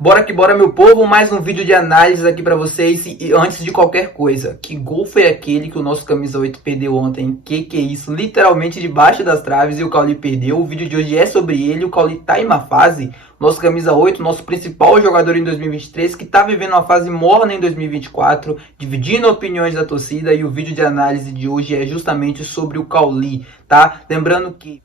Bora que bora, meu povo, mais um vídeo de análise aqui pra vocês. E antes de qualquer coisa, que gol foi aquele que o nosso camisa 8 perdeu ontem? Que é isso? Literalmente debaixo das traves e o Cauli perdeu. O vídeo de hoje é sobre ele. O Cauli tá em uma fase, nosso camisa 8, nosso principal jogador em 2023, que tá vivendo uma fase morna em 2024, dividindo opiniões da torcida. E o vídeo de análise de hoje é justamente sobre o Cauli, tá? Lembrando que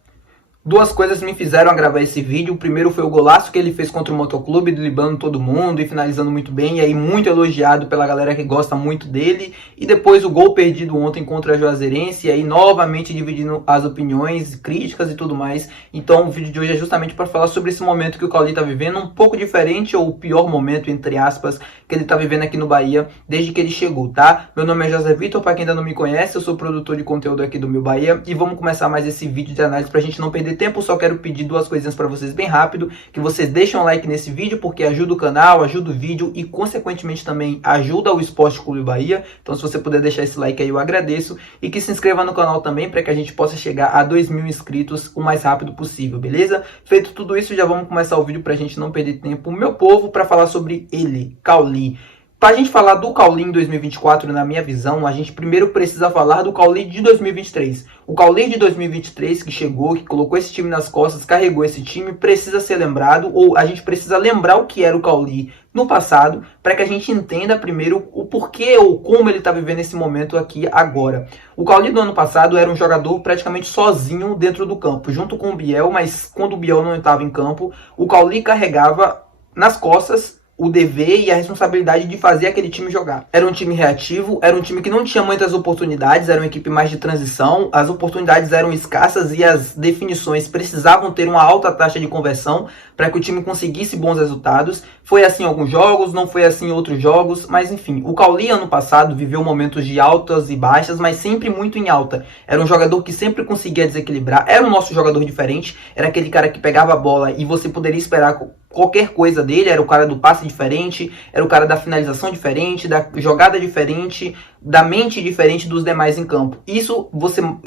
duas coisas me fizeram gravar esse vídeo. O primeiro foi o golaço que ele fez contra o Motoclube, driblando todo mundo e finalizando muito bem, e aí muito elogiado pela galera que gosta muito dele. E depois o gol perdido ontem contra a Juazeirense, e aí novamente dividindo as opiniões, críticas e tudo mais. Então o vídeo de hoje é justamente para falar sobre esse momento que o Cauli tá vivendo, um pouco diferente, ou o pior momento, entre aspas, que ele tá vivendo aqui no Bahia, desde que ele chegou, tá? Meu nome é José Vitor, para quem ainda não me conhece, eu sou produtor de conteúdo aqui do Meu Bahia, e vamos começar mais esse vídeo de análise pra gente não perder tempo. Só quero pedir duas coisinhas para vocês bem rápido, que vocês deixem um like nesse vídeo, porque ajuda o canal, ajuda o vídeo e consequentemente também ajuda o Esporte Clube Bahia. Então se você puder deixar esse like aí, eu agradeço, e que se inscreva no canal também, para que a gente possa chegar a 2.000 inscritos o mais rápido possível, beleza? Feito tudo isso, já vamos começar o vídeo pra gente não perder tempo, meu povo, para falar sobre ele, Cauli. Para a gente falar do Cauli em 2024, na minha visão, a gente primeiro precisa falar do Cauli de 2023. O Cauli de 2023 que chegou, que colocou esse time nas costas, carregou esse time, precisa ser lembrado, ou a gente precisa lembrar o que era o Cauli no passado, para que a gente entenda primeiro o porquê ou como ele está vivendo esse momento aqui agora. O Cauli do ano passado era um jogador praticamente sozinho dentro do campo, junto com o Biel, mas quando o Biel não estava em campo, o Cauli carregava nas costas o dever e a responsabilidade de fazer aquele time jogar. Era um time reativo, era um time que não tinha muitas oportunidades, era uma equipe mais de transição, as oportunidades eram escassas e as definições precisavam ter uma alta taxa de conversão para que o time conseguisse bons resultados. Foi assim em alguns jogos, não foi assim em outros jogos, mas enfim, o Cauli ano passado viveu momentos de altas e baixas, mas sempre muito em alta. Era um jogador que sempre conseguia desequilibrar, era um nosso jogador diferente, era aquele cara que pegava a bola e você poderia esperar qualquer coisa dele, era o cara do passe diferente, era o cara da finalização diferente, da jogada diferente, da mente diferente dos demais em campo. Isso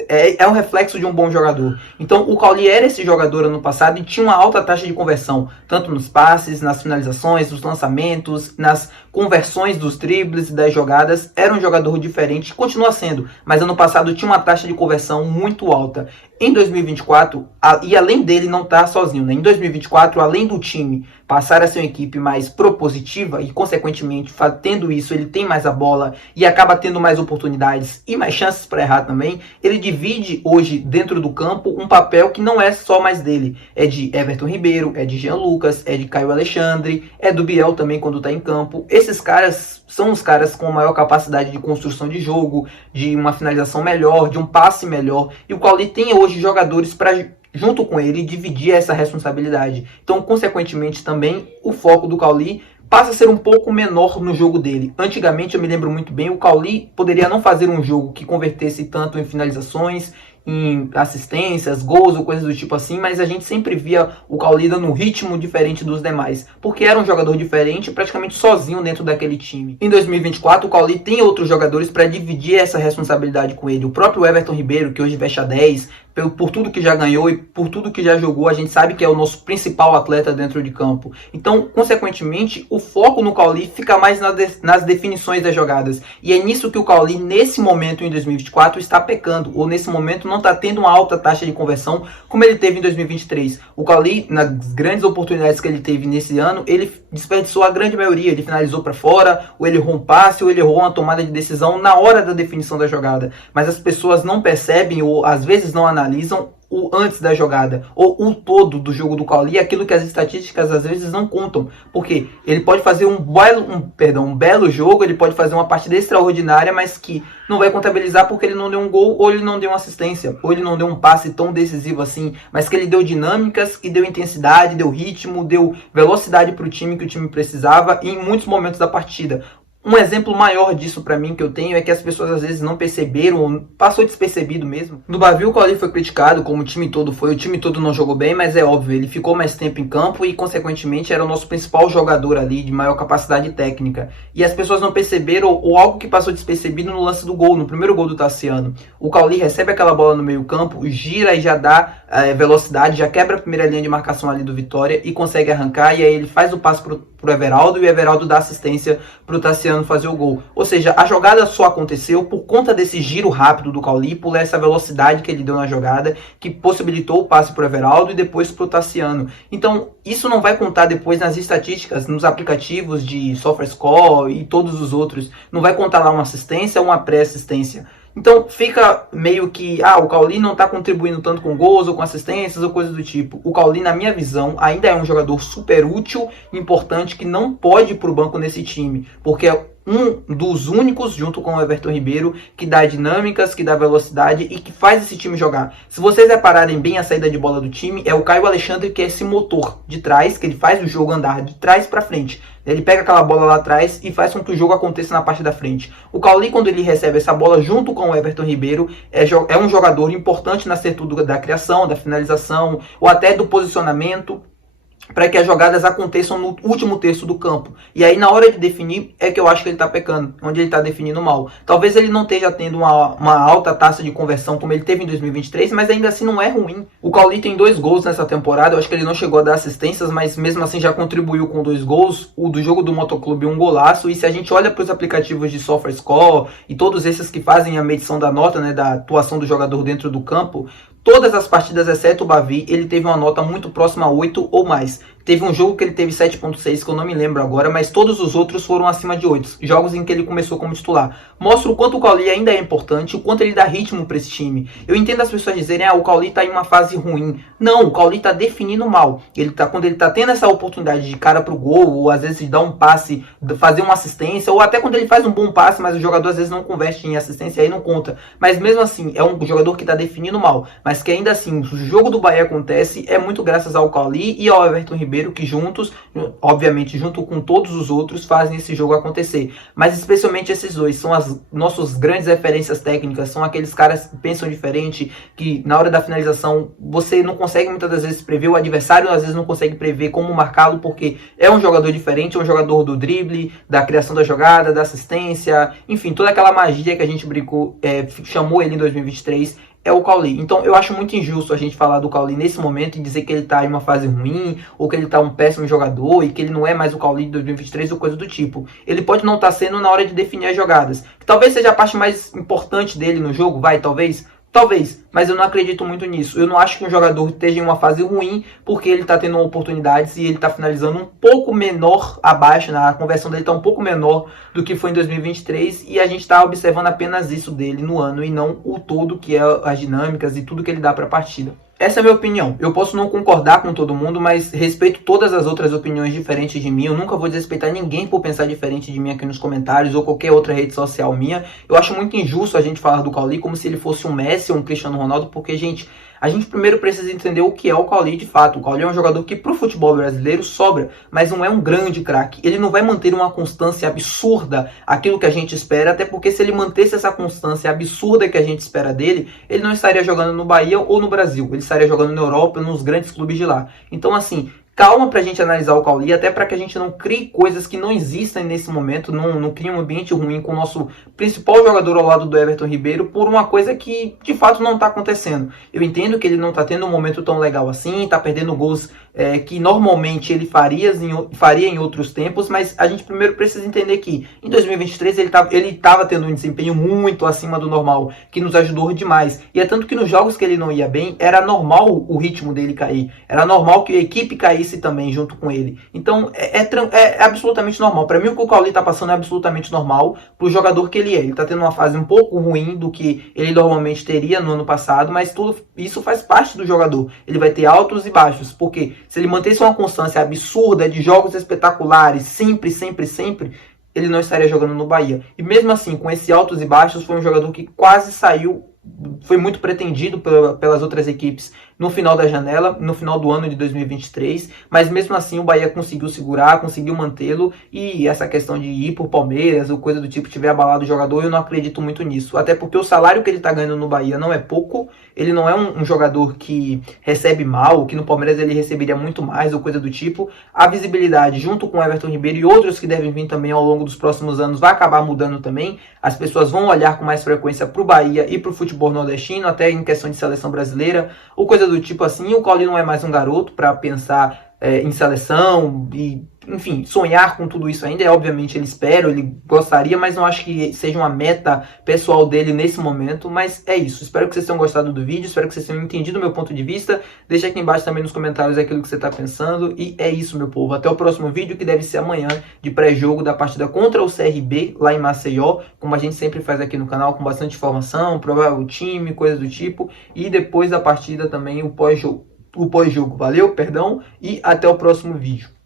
é um reflexo de um bom jogador. Então o Cauli era esse jogador ano passado e tinha uma alta taxa de conversão, tanto nos passes, nas finalizações, nos lançamentos, nas conversões dos dribles e das jogadas. Era um jogador diferente, continua sendo, mas ano passado tinha uma taxa de conversão muito alta. Em 2024, e além dele não estar sozinho, né? Em 2024, além do time passar a ser uma equipe mais propositiva e, consequentemente, tendo isso, ele tem mais a bola e acaba tendo mais oportunidades e mais chances para errar também, ele divide hoje dentro do campo um papel que não é só mais dele. É de Everton Ribeiro, é de Jean Lucas, é de Caio Alexandre, é do Biel também quando está em campo. Esses caras são os caras com maior capacidade de construção de jogo, de uma finalização melhor, de um passe melhor, e o Cauli tem hoje jogadores para, junto com ele, dividir essa responsabilidade. Então, consequentemente, também o foco do Cauli passa a ser um pouco menor no jogo dele. Antigamente, eu me lembro muito bem, o Cauli poderia não fazer um jogo que convertesse tanto em finalizações, em assistências, gols ou coisas do tipo assim, mas a gente sempre via o Cauli dando um ritmo diferente dos demais, porque era um jogador diferente, praticamente sozinho dentro daquele time. Em 2024, o Cauli tem outros jogadores para dividir essa responsabilidade com ele. O próprio Everton Ribeiro, que hoje veste a 10, por tudo que já ganhou e por tudo que já jogou, a gente sabe que é o nosso principal atleta dentro de campo. Então, consequentemente, o foco no Cauli fica mais nas definições das jogadas. E é nisso que o Cauli, nesse momento em 2024, está pecando, ou nesse momento não está tendo uma alta taxa de conversão como ele teve em 2023. O Cauli, nas grandes oportunidades que ele teve nesse ano, ele desperdiçou a grande maioria. Ele finalizou para fora, ou ele errou um passe, ou ele errou uma tomada de decisão na hora da definição da jogada. Mas as pessoas não percebem, ou às vezes não analisam o antes da jogada, ou o todo do jogo do Cauli, aquilo que as estatísticas às vezes não contam, porque ele pode fazer um belo jogo, ele pode fazer uma partida extraordinária, mas que não vai contabilizar porque ele não deu um gol, ou ele não deu uma assistência, ou ele não deu um passe tão decisivo assim, mas que ele deu dinâmicas, e deu intensidade, deu ritmo, deu velocidade para o time que o time precisava em muitos momentos da partida. Um exemplo maior disso pra mim que eu tenho é que as pessoas às vezes não perceberam, ou passou despercebido mesmo. No Bavi o Cauli foi criticado, como o time todo foi, o time todo não jogou bem, mas é óbvio, ele ficou mais tempo em campo e consequentemente era o nosso principal jogador ali, de maior capacidade técnica. E as pessoas não perceberam, ou algo que passou despercebido no lance do gol, no primeiro gol do Tassiano. O Cauli recebe aquela bola no meio campo, gira e já dá velocidade, já quebra a primeira linha de marcação ali do Vitória e consegue arrancar, e aí ele faz o passe pro Everaldo, e o Everaldo dá assistência pro Tassiano fazer o gol. Ou seja, a jogada só aconteceu por conta desse giro rápido do Cauli, por essa velocidade que ele deu na jogada, que possibilitou o passe pro Everaldo e depois pro Tassiano. Então, isso não vai contar depois nas estatísticas, nos aplicativos de SofaScore e todos os outros. Não vai contar lá uma assistência ou uma pré-assistência. Então fica meio que, o Cauli não está contribuindo tanto com gols ou com assistências ou coisas do tipo. O Cauli, na minha visão, ainda é um jogador super útil e importante que não pode ir para o banco nesse time, porque é um dos únicos, junto com o Everton Ribeiro, que dá dinâmicas, que dá velocidade e que faz esse time jogar. Se vocês repararem bem a saída de bola do time, é o Caio Alexandre que é esse motor de trás, que ele faz o jogo andar de trás para frente. Ele pega aquela bola lá atrás e faz com que o jogo aconteça na parte da frente. O Cauli, quando ele recebe essa bola junto com o Everton Ribeiro, é um jogador importante na certeza da criação, da finalização, ou até do posicionamento, para que as jogadas aconteçam no último terço do campo. E aí, na hora de definir, é que eu acho que ele está pecando, onde ele está definindo mal. Talvez ele não esteja tendo uma alta taxa de conversão como ele teve em 2023, mas ainda assim não é ruim. O Cauli tem 2 gols nessa temporada, eu acho que ele não chegou a dar assistências, mas mesmo assim já contribuiu com 2 gols. O do jogo do Motoclube, um golaço. E se a gente olha para os aplicativos de SofaScore e todos esses que fazem a medição da nota, né, da atuação do jogador dentro do campo, todas as partidas, exceto o Bavi, ele teve uma nota muito próxima a 8 ou mais. Teve um jogo que ele teve 7.6, que eu não me lembro agora, mas todos os outros foram acima de 8. Jogos em que ele começou como titular. Mostra o quanto o Cauli ainda é importante, o quanto ele dá ritmo para esse time. Eu entendo as pessoas dizerem, o Cauli tá em uma fase ruim. Não, o Cauli tá definindo mal. Quando ele tá tendo essa oportunidade de cara pro gol, ou às vezes de dar um passe, fazer uma assistência, ou até quando ele faz um bom passe, mas o jogador às vezes não converte em assistência, aí não conta. Mas mesmo assim, é um jogador que tá definindo mal. Mas que ainda assim, o jogo do Bahia acontece, é muito graças ao Cauli e ao Everton Ribeiro, que juntos, obviamente junto com todos os outros, fazem esse jogo acontecer. Mas especialmente esses dois, são as nossas grandes referências técnicas, são aqueles caras que pensam diferente, que na hora da finalização você não consegue muitas das vezes prever, o adversário às vezes não consegue prever como marcá-lo, porque é um jogador diferente, é um jogador do drible, da criação da jogada, da assistência, enfim, toda aquela magia que a gente chamou ele em 2023, é o Cauli. Então eu acho muito injusto a gente falar do Cauli nesse momento e dizer que ele tá em uma fase ruim, ou que ele tá um péssimo jogador, e que ele não é mais o Cauli de 2023 ou coisa do tipo. Ele pode não estar sendo na hora de definir as jogadas, que talvez seja a parte mais importante dele no jogo, Talvez, mas eu não acredito muito nisso. Eu não acho que um jogador esteja em uma fase ruim porque ele está tendo oportunidades e ele está finalizando um pouco menor abaixo, a conversão dele está um pouco menor do que foi em 2023 e a gente está observando apenas isso dele no ano e não o todo, que é as dinâmicas e tudo que ele dá para a partida. Essa é a minha opinião. Eu posso não concordar com todo mundo, mas respeito todas as outras opiniões diferentes de mim. Eu nunca vou desrespeitar ninguém por pensar diferente de mim aqui nos comentários ou qualquer outra rede social minha. Eu acho muito injusto a gente falar do Cauli como se ele fosse um Messi ou um Cristiano Ronaldo, porque, gente, a gente primeiro precisa entender o que é o Cauli de fato. O Cauli é um jogador que pro futebol brasileiro sobra, mas não é um grande craque. Ele não vai manter uma constância absurda, aquilo que a gente espera, até porque se ele mantesse essa constância absurda que a gente espera dele, ele não estaria jogando no Bahia ou no Brasil. Ele estaria jogando na Europa, nos grandes clubes de lá. Então, assim, calma pra gente analisar o Cauli, até para que a gente não crie coisas que não existem nesse momento, não crie um ambiente ruim com o nosso principal jogador ao lado do Everton Ribeiro por uma coisa que de fato não tá acontecendo. Eu entendo que ele não tá tendo um momento tão legal assim, tá perdendo gols que normalmente ele faria em outros tempos, mas a gente primeiro precisa entender que em 2023 ele estava tendo um desempenho muito acima do normal, que nos ajudou demais. E é tanto que nos jogos que ele não ia bem, era normal o ritmo dele cair, era normal que a equipe caísse também junto com ele. Então é absolutamente normal. Para mim o que o Cauli está passando é absolutamente normal para o jogador que ele é. Ele está tendo uma fase um pouco ruim do que ele normalmente teria no ano passado, mas tudo isso faz parte do jogador. Ele vai ter altos e baixos, porque se ele mantesse uma constância absurda de jogos espetaculares, sempre, ele não estaria jogando no Bahia. E mesmo assim, com esses altos e baixos, foi um jogador que quase saiu, foi muito pretendido pelas outras equipes no final da janela, no final do ano de 2023, mas mesmo assim o Bahia conseguiu segurar, conseguiu mantê-lo, e essa questão de ir por Palmeiras ou coisa do tipo tiver abalado o jogador, eu não acredito muito nisso, até porque o salário que ele tá ganhando no Bahia não é pouco, ele não é um jogador que recebe mal, que no Palmeiras ele receberia muito mais ou coisa do tipo. A visibilidade junto com o Everton Ribeiro e outros que devem vir também ao longo dos próximos anos vai acabar mudando também, as pessoas vão olhar com mais frequência pro Bahia e pro futebol nordestino, até em questão de seleção brasileira, ou coisa do tipo assim. O Cauli não é mais um garoto para pensar em seleção e, enfim, sonhar com tudo isso ainda. Obviamente ele espera, ele gostaria, mas não acho que seja uma meta pessoal dele nesse momento. Mas é isso, espero que vocês tenham gostado do vídeo, espero que vocês tenham entendido o meu ponto de vista. Deixa aqui embaixo também nos comentários aquilo que você está pensando. E é isso, meu povo, até o próximo vídeo, que deve ser amanhã, de pré-jogo da partida contra o CRB lá em Maceió, como a gente sempre faz aqui no canal, com bastante informação, provar o time, coisas do tipo, e depois da partida também o pós-jogo. Valeu, perdão, e até o próximo vídeo.